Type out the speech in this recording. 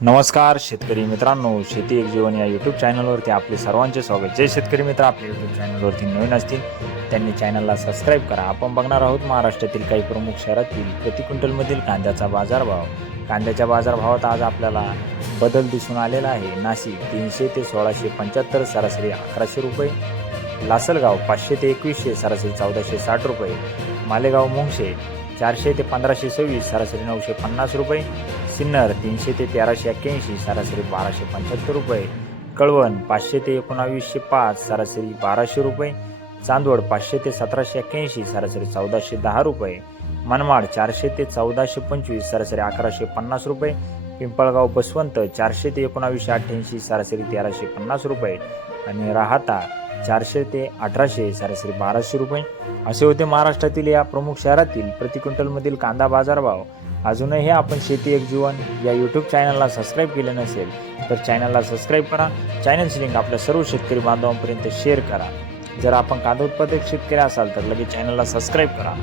नमस्कार शेतकरी मित्रांनो, शेती एक जीवन या यूट्यूब चॅनलवरती आपले सर्वांचे स्वागत. जे शेतकरी मित्र आपल्या यूट्यूब चॅनलवरती नवीन असतील त्यांनी चॅनलला सबस्क्राईब करा. आपण बघणार आहोत महाराष्ट्रातील काही प्रमुख शहरातील प्रति क्विंटलमधील कांद्याचा बाजारभाव. कांद्याच्या बाजारभावात आज आपल्याला बदल दिसून आलेला आहे. नाशिक 300 ते 1675 सरासरी 1100 रुपये, लासलगाव 500 ते 2100 सरासरी 1460 रुपये, मालेगाव मुंगशे 400 ते 1526 सरासरी 950 रुपये, सिन्नर 300 ते 1381 सरासरी 1275 रुपये, कळवण 500 ते 1905 सरासरी 1200 रुपये, चांदवड 500 ते 1781 सरासरी 1410 रुपये, मनमाड 400 ते 1425 सरासरी 1150 रुपये, पिंपळगाव बसवंत 400 ते 1988 सरासरी 1350 रुपये आणि राहाता 400 ते 1800 सरासरी 1200 रुपये. असे होते महाराष्ट्रातील या प्रमुख शहरातील प्रति क्विंटलमधील कांदा बाजारभाव. अजूनही आपण शेती एक जीवन या यूट्यूब चॅनलला सबस्क्राईब केले नसेल तर चॅनलला सबस्क्राईब करा. चॅनलची लिंक आपल्या सर्व शेतकरी बांधवांपर्यंत शेअर करा. जर आपण कांदा उत्पादक शेतकरी असाल तर लगेच चॅनलला सबस्क्राईब करा.